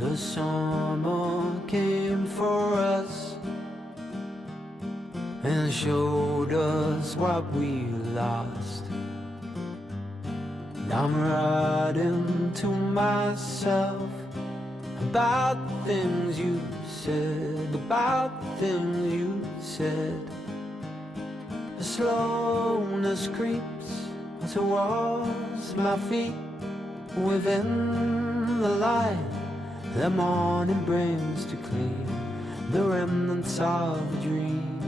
The summer came for us and showed us what we lost. And I'm writing to myself about things you said, about things you said. The slowness creeps towards my feet within the light the morning brings to clean the remnants of a dream.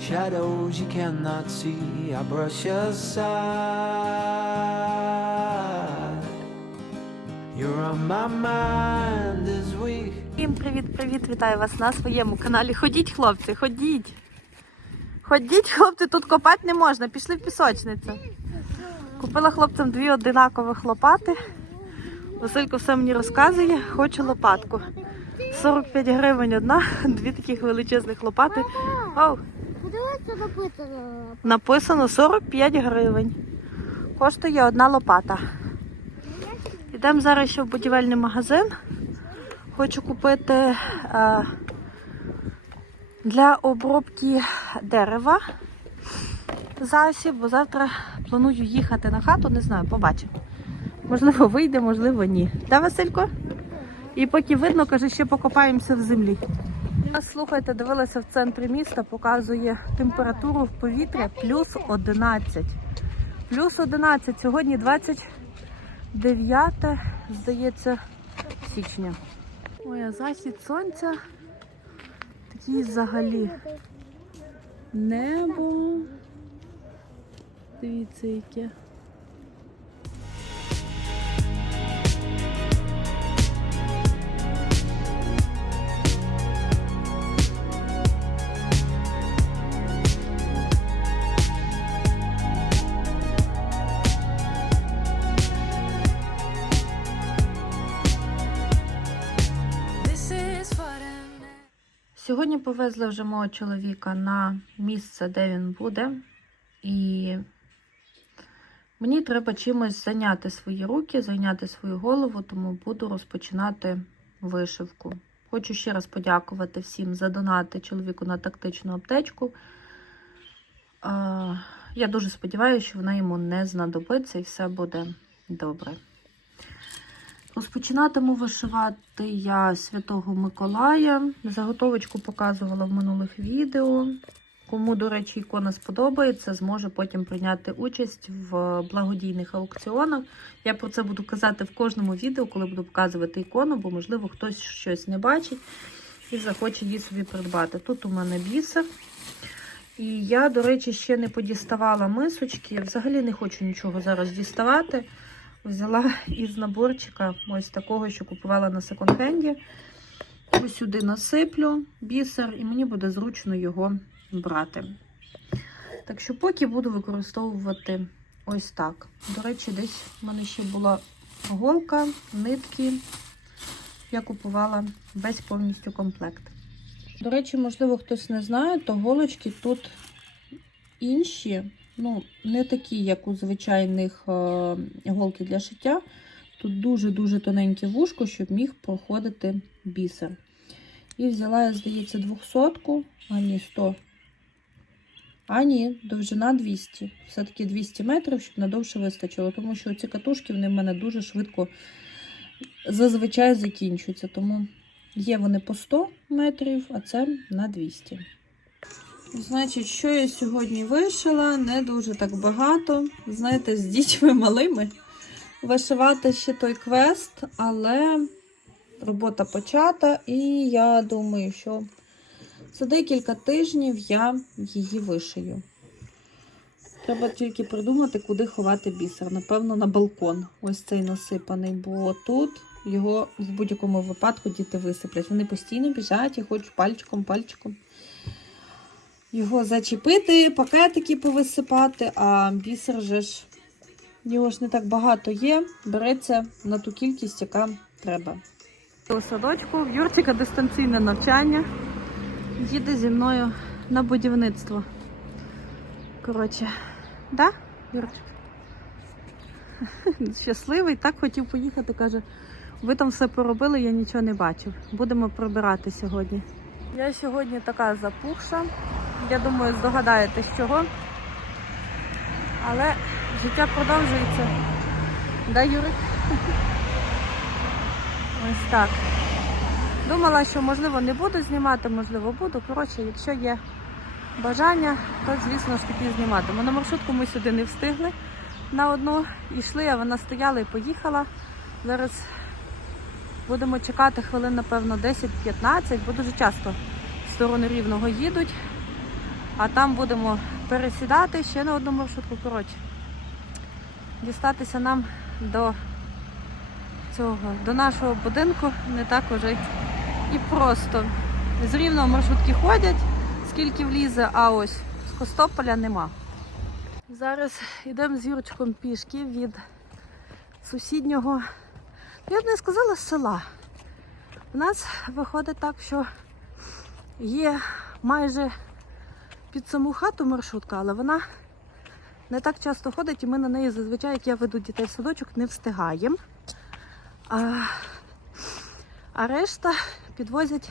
Shadows you cannot see, I brush aside. You're on my mind this week. Всім привіт-привіт! Вітаю вас на своєму каналі. Ходіть, хлопці, ходіть. Ходіть, хлопці, тут копати не можна. Пішли в пісочницю. Купила хлопцям дві одинакових лопати. Василько все мені розказує, хочу лопатку. 45 гривень одна, дві таких величезних лопати. Подивіться написано. написано 45 гривень. Коштує одна лопата. Йдемо зараз ще в будівельний магазин. Хочу купити е, для обробки дерева засіб, бо завтра планую їхати на хату, не знаю, побачимо. Можливо, вийде, можливо, ні. Да, Василько? І поки видно, каже, ще покопаємося в землі. Слухайте, дивилася в центрі міста, показує температуру в повітря плюс 11. Плюс 11. Сьогодні 29, здається, січня. Ой, а захід сонця. Такий взагалі. Небо. Дивіться, яке. Повезли вже мого чоловіка на місце, де він буде. І мені треба чимось зайняти свої руки, зайняти свою голову, тому буду розпочинати вишивку. Хочу ще раз подякувати всім за донати чоловіку на тактичну аптечку. Я дуже сподіваюся, що вона йому не знадобиться і все буде добре. Розпочинатиму вишивати я Святого Миколая. Заготовочку показувала в минулих відео. Кому, до речі, ікона сподобається, зможе потім прийняти участь в благодійних аукціонах. Я про це буду казати в кожному відео, коли буду показувати ікону, бо, можливо, хтось щось не бачить і захоче її собі придбати. Тут у мене бісер. І я, до речі, ще не подіставала мисочки. Взагалі не хочу нічого зараз діставати. Взяла із наборчика ось такого, що купувала на секонд-хенді. Ось сюди насиплю бісер, і мені буде зручно його брати. Так що, поки буду використовувати ось так. До речі, десь в мене ще була голка, нитки. Я купувала весь повністю комплект. До речі, можливо, хтось не знає, то голочки тут інші, ну, не такі, як у звичайних е, голки для шиття. Тут дуже-дуже тоненьке вушко, щоб міг проходити бісер. І взяла, я, здається, 200, а ні, 100. А ні, довжина 200. Все-таки 200 метрів, щоб надовше вистачило. Тому що ці катушки вони в мене дуже швидко зазвичай закінчуються. Тому є вони по 100 метрів, а це на 200. Значить, що я сьогодні вишила, не дуже так багато. Знаєте, з дітьми малими. Вишивати ще той квест, але робота почата, і я думаю, що за декілька тижнів я її вишию. Треба тільки придумати, куди ховати бісер. Напевно, на балкон. Ось цей насипаний, бо тут його в будь-якому випадку діти висиплять. Вони постійно біжать і хочуть пальчиком, пальчиком його зачепити, пакетики повисипати, а бісер же ж його ж не так багато є, береться на ту кількість, яка треба. У садочку в Юрчика дистанційне навчання. Їде зі мною на будівництво. Коротше, да, Юрчик? Щасливий, так хотів поїхати, каже, Ви там все поробили, я нічого не бачив. Будемо прибирати сьогодні. Я сьогодні така запухша. Я думаю, здогадаєтесь чого. Але життя продовжується. Да, Юрик? Ось так. Думала, що можливо не буду знімати, можливо буду. Коротше, якщо є бажання, то звісно ж таки зніматиму. На маршрутку ми сюди не встигли на одну. Йшли, а вона стояла і поїхала. Зараз будемо чекати хвилин, напевно, 10-15, бо дуже часто в сторону рівного їдуть. А там будемо пересідати ще на одну маршрутку. Коротше, дістатися нам до цього, до нашого будинку не так уже і просто. З рівного маршрутки ходять, скільки влізе, а ось з Костополя нема. Зараз йдемо з Юрчиком пішки від сусіднього, я б не сказала села. У нас виходить так, що є майже під саму хату маршрутка, але вона не так часто ходить, і ми на неї зазвичай, як я веду дітей в садочок, не встигаємо. А, а решта підвозять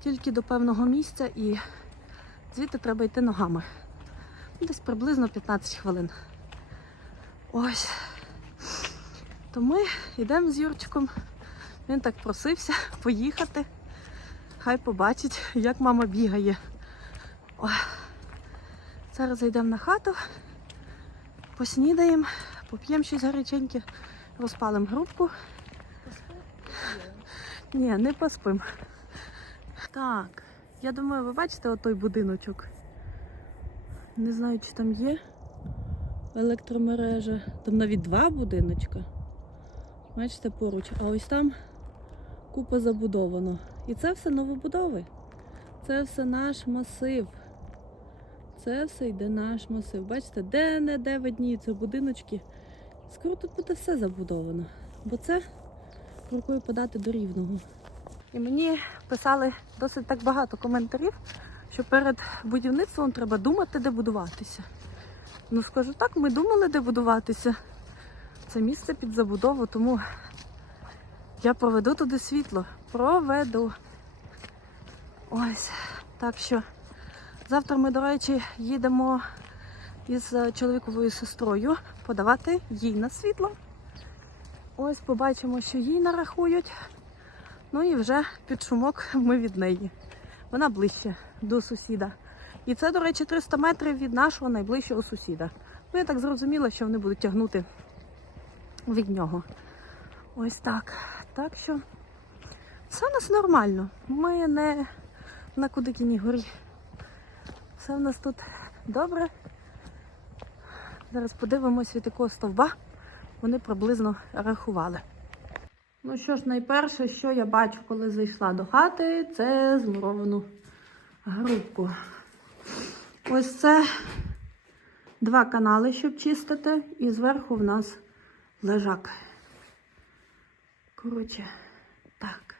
тільки до певного місця і звідти треба йти ногами. Ну, Десь приблизно 15 хвилин. Ось. То ми йдемо з Юрчиком. Він так просився поїхати. Хай побачить, як мама бігає. О. Зараз зайдемо на хату, поснідаємо, поп'ємо щось гаряченьке, розпалимо грубку. Ні, не поспим. Так, я думаю, ви бачите отой будиночок. Не знаю, чи там є електромережа. Там навіть два будиночка. Бачите, поруч. А ось там купа забудовано. І це все новобудови. Це все наш масив. Це все йде наш масив. Бачите, де-не-де видніються будиночки. Скоро тут буде все забудовано. Бо це рукою подати до рівного. І мені писали досить так багато коментарів, що перед будівництвом треба думати, де будуватися. Ну, скажу так, ми думали, де будуватися. Це місце під забудову, тому я проведу туди світло. Проведу. Ось. Так що завтра ми, до речі, їдемо із е, чоловіковою сестрою подавати їй на світло. Ось побачимо, що їй нарахують. Ну і вже під шумок ми від неї. Вона ближче до сусіда. І це, до речі, 300 метрів від нашого найближчого сусіда. Ну, я так зрозуміла, що вони будуть тягнути від нього. Ось так. Так що все у нас нормально. Ми не на Кудикіній горі. Все в нас тут добре. Зараз подивимось, від якого стовба вони приблизно рахували. Ну що ж, найперше, що я бачу, коли зайшла до хати, це змуровану грубку. Ось це два канали, щоб чистити, і зверху в нас лежак. Коротше, так.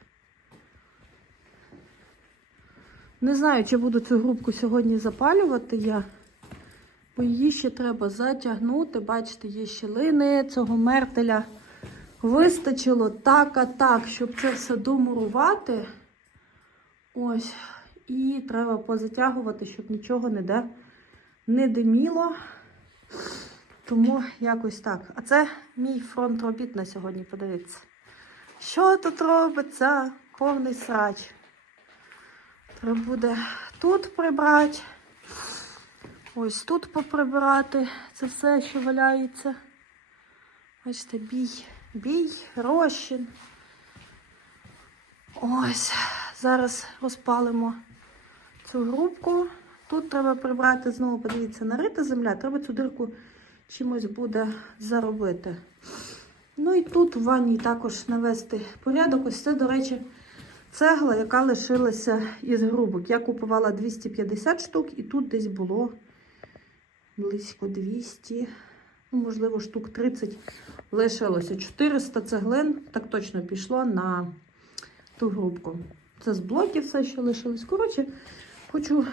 Не знаю, чи буду цю грубку сьогодні запалювати я, бо її ще треба затягнути. Бачите, є щілини цього мертеля. Вистачило так, а так, щоб це все домурувати. Ось. І треба позатягувати, щоб нічого ніде не диміло. Тому якось так. А це мій фронт робіт на сьогодні, подивіться. Що тут робиться? Повний срач. Треба буде тут прибрати. Ось тут поприбирати. Це все, що валяється. Бачите, бій. Бій, розчин. Ось. Зараз розпалимо цю грубку. Тут треба прибрати знову, подивіться, нарита земля. Треба цю дирку чимось буде заробити. Ну і тут в ванні також навести порядок. Ось це, до речі, цегла, яка лишилася із грубок. Я купувала 250 штук, і тут десь було близько 200, ну, можливо, штук 30 лишилося. 400 цеглин, так точно пішло на ту грубку. Це з блоків все, що лишилось. Коротше, хочу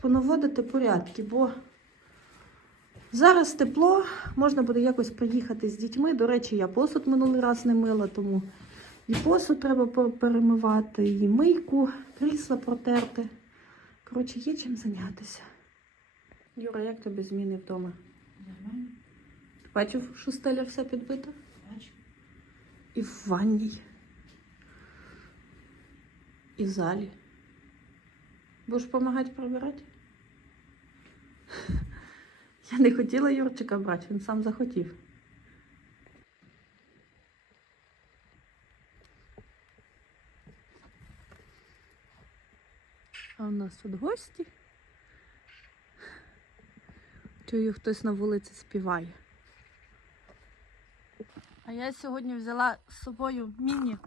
понаводити порядки, бо зараз тепло, можна буде якось приїхати з дітьми. До речі, я посуд минулий раз не мила, тому І посуд треба перемивати, і мийку, крісла протерти. Коротше, є чим зайнятися. Юра, як тобі зміни вдома? Нормально, Бачив, що стеля вся підбита? бачу. І в ванній. І в залі. Будеш допомагати прибирати? Я не хотіла Юрчика брати, він сам захотів. А у нас тут гості. Чую, хтось на вулиці співає. А я сьогодні взяла з собою міні-штатив.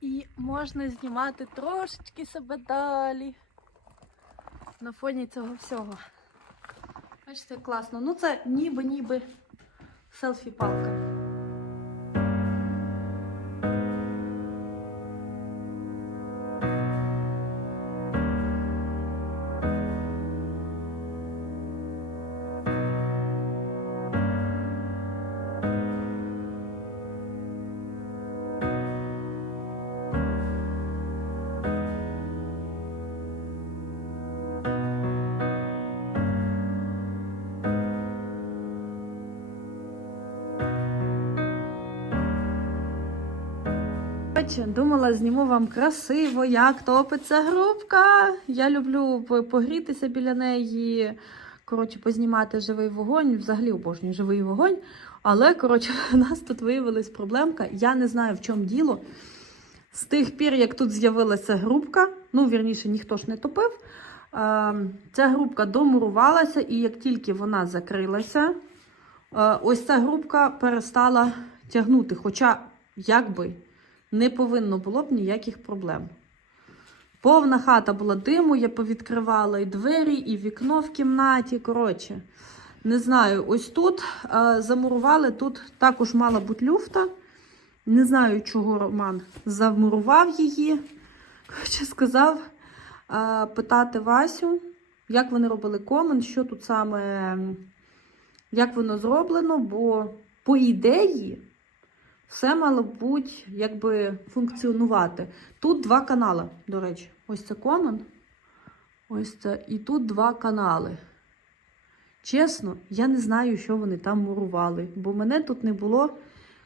І можна знімати трошечки себе далі. На фоні цього всього. Бачите, класно. Ну це ніби-ніби селфі-палка. Коротше, Думала, зніму вам красиво, як топиться грубка. Я люблю погрітися біля неї. Коротше, познімати живий вогонь. Взагалі обожнюю живий вогонь. Але, коротше, у нас тут виявилась проблемка. Я не знаю, в чому діло. З тих пір, як тут з'явилася грубка, ну, вірніше, ніхто ж не топив. Ця грубка домурувалася, і як тільки вона закрилася, ось ця грубка перестала тягнути. Хоча, якби не повинно було б ніяких проблем. Повна хата була диму, я повідкривала і двері, і вікно в кімнаті. Коротше, не знаю, ось тут е, замурували, тут також мала бути люфта. Не знаю, чого Роман замурував її. Коротше, сказав е, питати Васю, як вони робили комент, що тут саме, як воно зроблено, бо по ідеї все мало бути якби функціонувати. Тут два канали, до речі. Ось це комен. Ось це. І тут два канали. Чесно, я не знаю, що вони там мурували, бо мене тут не було,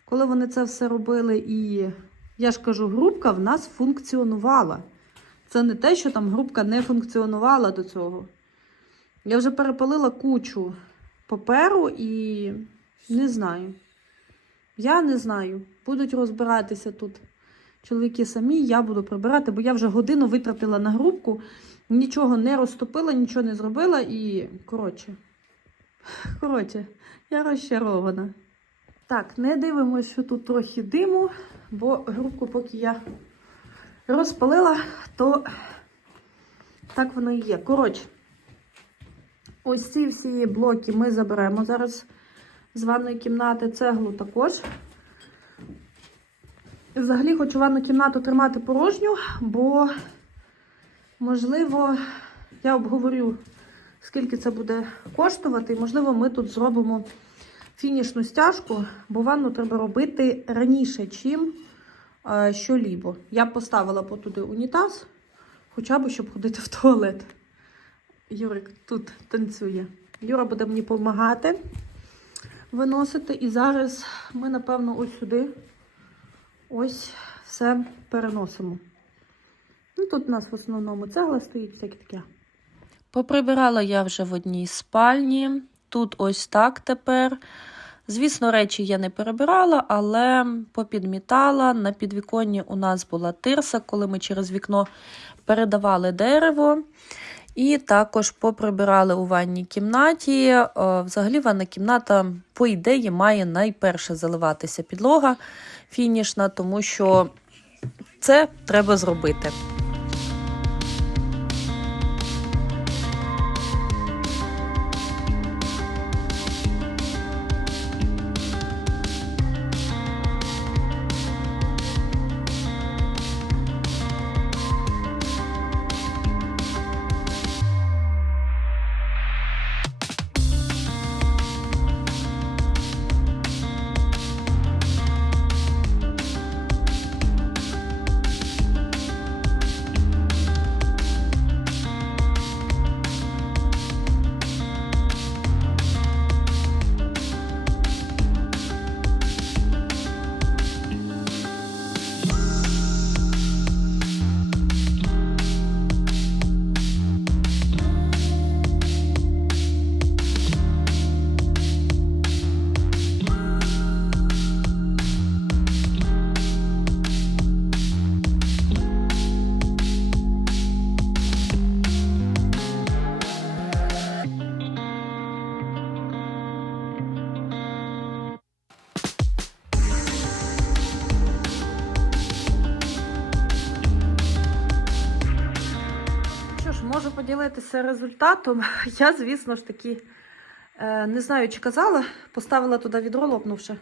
коли вони це все робили. І я ж кажу, групка в нас функціонувала. Це не те, що там групка не функціонувала до цього. Я вже перепалила кучу паперу і не знаю. Я не знаю. Будуть розбиратися тут чоловіки самі, я буду прибирати, бо я вже годину витратила на грубку, нічого не розтопила, нічого не зробила і коротше. Коротше, я розчарована. Так, не дивимося, що тут трохи диму, бо грубку, поки я розпалила, то так воно і є. Коротше, ось ці всі блоки ми заберемо зараз з ванної кімнати цеглу також. Взагалі хочу ванну кімнату тримати порожню, бо, можливо, я обговорю, скільки це буде коштувати, і, можливо, ми тут зробимо фінішну стяжку, бо ванну треба робити раніше, чим е, що-лібо. Я б поставила потуди унітаз, хоча б щоб ходити в туалет. Юрик тут танцює. Юра буде мені допомагати виносити. І зараз ми, напевно, ось сюди ось все переносимо. Ну, тут у нас в основному цегла стоїть, всяке таке. Поприбирала я вже в одній спальні. Тут ось так тепер. Звісно, речі я не перебирала, але попідмітала. На підвіконні у нас була тирса, коли ми через вікно передавали дерево. І також поприбирали у ванній кімнаті. Е, Взагалі, ванна кімната, по ідеї, має найперше заливатися підлога фінішна, тому що це треба зробити. Поділитися результатом. Я, звісно ж таки, е, не знаю, чи казала, поставила туди відро, лопнувши.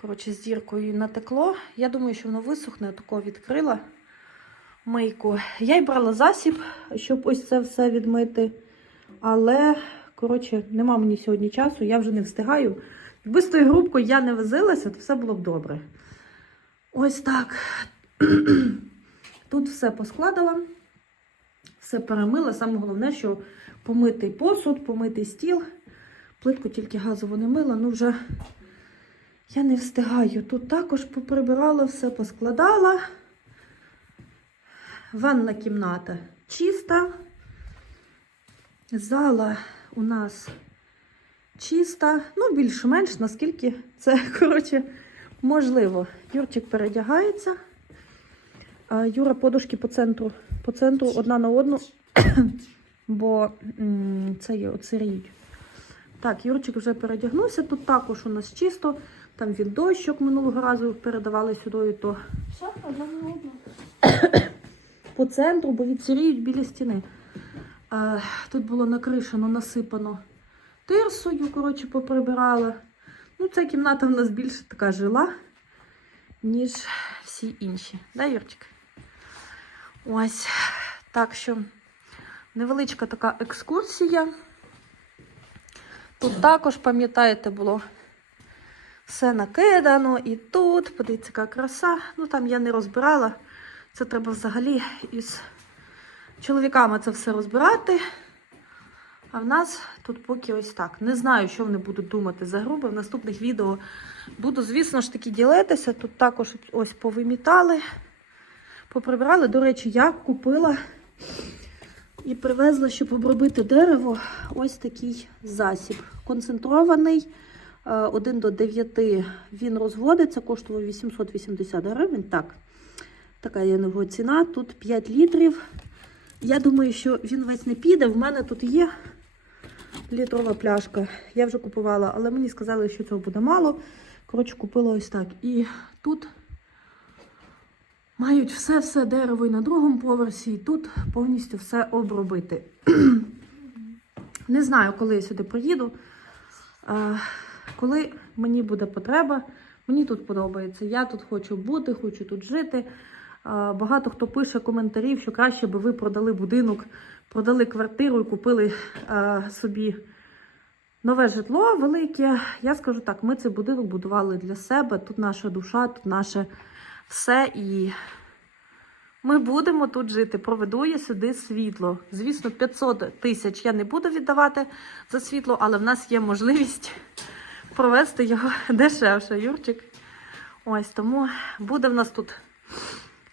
Коротше, з діркою натекло. Я думаю, що воно висохне, тако відкрила мийку. Я й брала засіб, щоб ось це все відмити. Але, коротше, нема мені сьогодні часу, я вже не встигаю. Якби з тою грубкою я не возилася, то все було б добре. Ось так. Тут все поскладала, все перемила. Саме головне, що помитий посуд, помитий стіл. Плитку тільки газово не мила, ну вже я не встигаю. Тут також поприбирала, все поскладала. Ванна кімната чиста. Зала у нас чиста, ну, більш-менш, наскільки це, коротше, можливо. Юрчик передягається. Юра подушки по центру. По центру одна на одну, бо це є оциріють. Так, Юрчик вже передягнувся. Тут також у нас чисто. Там від дощок минулого разу передавали сюди, то Що? Одного одного. по центру, бо відсіріють біля стіни. Е, тут було накришено, насипано тирсою, коротше, поприбирала. Ну, ця кімната в нас більше така жила, ніж всі інші. Да, Юрчик? Ось. Так що невеличка така екскурсія. Тут також, пам'ятаєте, було все накидано і тут. Подивіться, яка краса. Ну там я не розбирала. Це треба взагалі із чоловіками це все розбирати. А в нас тут поки ось так. Не знаю, що вони будуть думати за грубо. В наступних відео буду, звісно ж таки, ділитися. Тут також ось повимітали, поприбирали. До речі, я купила і привезла, щоб обробити дерево, ось такий засіб. Концентрований. 1 до 9 він розводиться, коштував 880 гривень. Так, така є його ціна. Тут 5 літрів. Я думаю, що він весь не піде. В мене тут є літрова пляшка. Я вже купувала, але мені сказали, що цього буде мало. Коротше, купила ось так. І тут мають все-все дерево і на другому поверсі, і тут повністю все обробити. Не знаю, коли я сюди приїду. Е, Коли мені буде потреба, мені тут подобається. Я тут хочу бути, хочу тут жити. Е, Багато хто пише коментарів, що краще би ви продали будинок, продали квартиру і купили е, собі нове житло велике. Я скажу так: ми цей будинок будували для себе. Тут наша душа, тут наше все. І ми будемо тут жити. Проведу я сюди світло. Звісно, 500 тисяч я не буду віддавати за світло, але в нас є можливість провести його дешевше, Юрчик. Ось тому буде в нас тут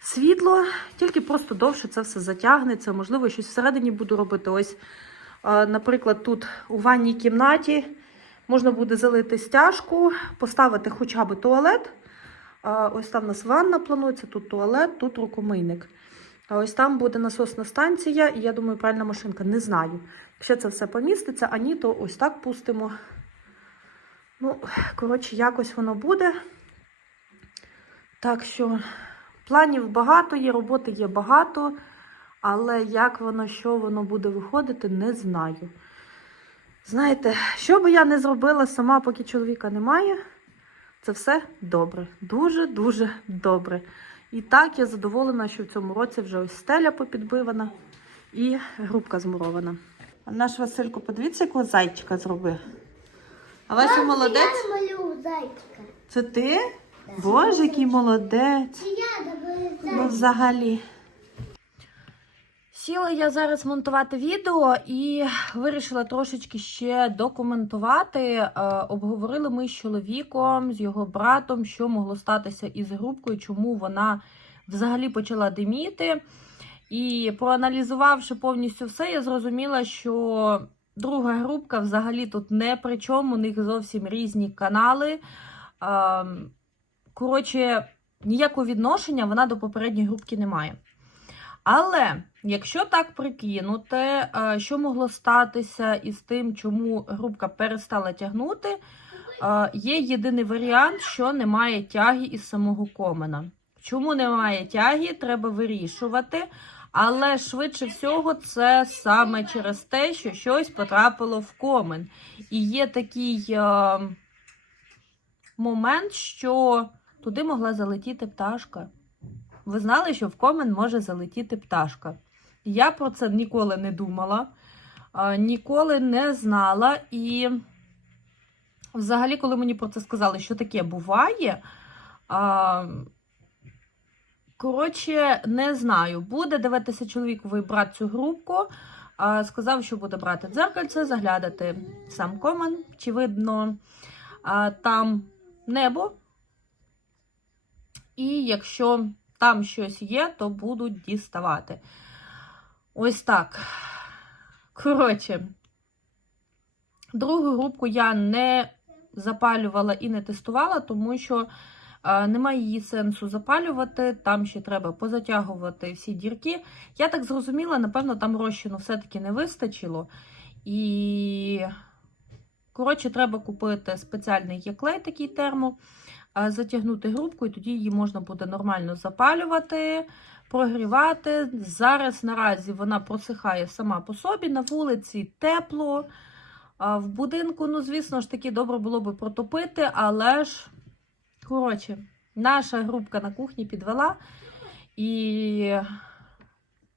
світло, тільки просто довше це все затягнеться. Можливо, щось всередині буду робити. Ось, е, наприклад, тут у ванній кімнаті можна буде залити стяжку, поставити хоча б туалет. Ось там у нас ванна планується, тут туалет, тут рукомийник. А ось там буде насосна станція, і я думаю, пральна машинка. Не знаю. Якщо це все поміститься, а ні, то ось так пустимо. Ну, коротше, якось воно буде. Так що планів багато є, роботи є багато, але як воно, що воно буде виходити, не знаю. Знаєте, що би я не зробила сама, поки чоловіка немає, це все добре. Дуже-дуже добре. І так я задоволена, що в цьому році вже ось стеля попідбивана і грубка змурована. А наш Василько, подивіться, якого зайчика зробив. А Вася молодець? Я намалюю зайчика. Це ти? Боже, який молодець. Це я намалюю Ну, взагалі. Сіла я зараз монтувати відео і вирішила трошечки ще документувати. Е, Обговорили ми з чоловіком, з його братом, що могло статися із грубкою, чому вона взагалі почала диміти. І проаналізувавши повністю все, я зрозуміла, що друга грубка взагалі тут не при чому, у них зовсім різні канали. Ем, Коротше, ніякого відношення вона до попередньої грубки не має. Але якщо так прикинути, е, що могло статися із тим, чому грубка перестала тягнути, е, є єдиний варіант, що немає тяги із самого комена. Чому немає тяги, треба вирішувати. Але швидше всього, це саме через те, що щось потрапило в комен. І є такий е, момент, що туди могла залетіти пташка. Ви знали, що в комен може залетіти пташка? Я про це ніколи не думала, ніколи не знала. І взагалі, коли мені про це сказали, що таке буває. Коротше, не знаю. Буде дивитися чоловіковий брат цю групку. Сказав, що буде брати дзеркальце, заглядати сам комен, чи видно там небо. І якщо там щось є, то будуть діставати. Ось так. Коротше, другу групку я не запалювала і не тестувала, тому що е, немає її сенсу запалювати. Там ще треба позатягувати всі дірки. Я так зрозуміла, напевно, там розчину все-таки не вистачило. І, коротше, треба купити спеціальний є клей, такий термо, затягнути грубку, і тоді її можна буде нормально запалювати, прогрівати. Зараз наразі вона просихає сама по собі, на вулиці тепло. В будинку, ну, звісно ж таки, добре було би протопити, але ж, коротше, наша групка на кухні підвела. І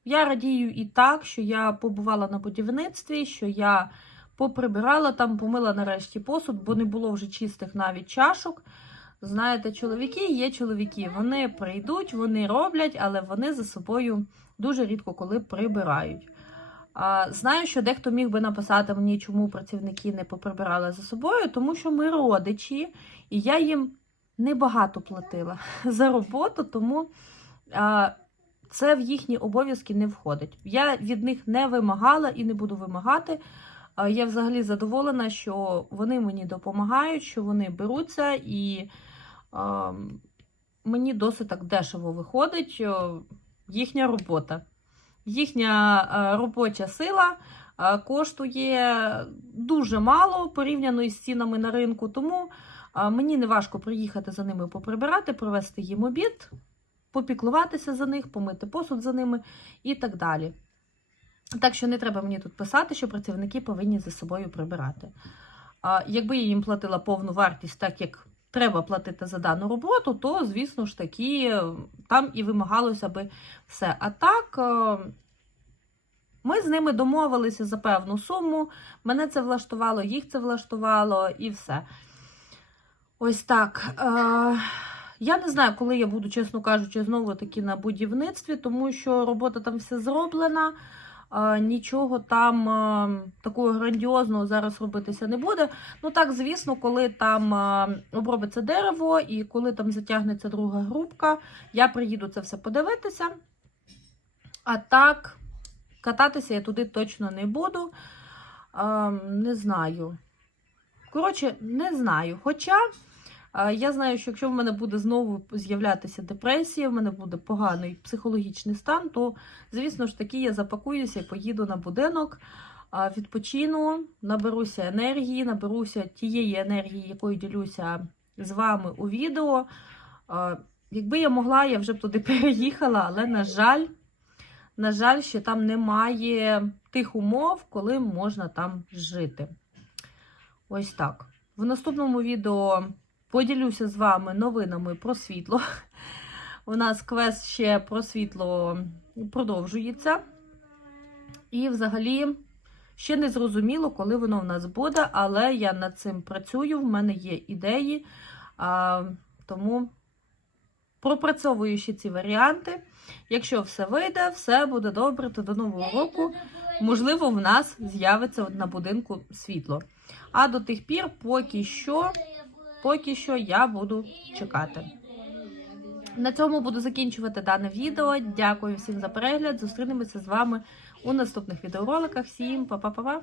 я радію і так, що я побувала на будівництві, що я поприбирала там, помила нарешті посуд, бо не було вже чистих навіть чашок. Знаєте, чоловіки є чоловіки. Вони прийдуть, вони роблять, але вони за собою дуже рідко коли прибирають. Знаю, що дехто міг би написати мені, чому працівники не поприбирали за собою, тому що ми родичі, і я їм небагато платила за роботу, тому це в їхні обов'язки не входить. Я від них не вимагала і не буду вимагати. Я взагалі задоволена, що вони мені допомагають, що вони беруться, і мені досить так дешево виходить їхня робота. Їхня е, робоча сила е, коштує дуже мало порівняно із цінами на ринку, тому е, мені не важко приїхати за ними поприбирати, привезти їм обід, попіклуватися за них, помити посуд за ними і так далі. Так що не треба мені тут писати, що працівники повинні за собою прибирати. Якби я їм платила повну вартість, так як треба платити за дану роботу, то, звісно ж таки, там і вимагалося би все. А так, е, ми з ними домовилися за певну суму. Мене це влаштувало, їх це влаштувало і все. Ось так. Е, Я не знаю, коли я буду, чесно кажучи, знову таки на будівництві, тому що робота там все зроблена. Нічого там такого грандіозного зараз робитися не буде. Ну так, звісно, коли там обробиться дерево і коли там затягнеться друга групка, я приїду це все подивитися. А так, кататися я туди точно не буду. Не знаю. Коротше, не знаю. Хоча я знаю, що якщо в мене буде знову з'являтися депресія, в мене буде поганий психологічний стан, то, звісно ж таки, я запакуюся і поїду на будинок, відпочину, наберуся енергії, наберуся тієї енергії, якою ділюся з вами у відео. Якби я могла, я вже б туди переїхала, але, на жаль, на жаль, що там немає тих умов, коли можна там жити. Ось так. В наступному відео поділюся з вами новинами про світло. У нас квест ще про світло продовжується. І взагалі ще не зрозуміло, коли воно в нас буде, але я над цим працюю, в мене є ідеї. А, тому пропрацьовую ще ці варіанти. Якщо все вийде, все буде добре, то до нового року, можливо, в нас з'явиться на будинку світло. А до тих пір, поки що, поки що я буду чекати. На цьому буду закінчувати дане відео. Дякую всім за перегляд. Зустрінемося з вами у наступних відеороликах. Всім па-па-па-па!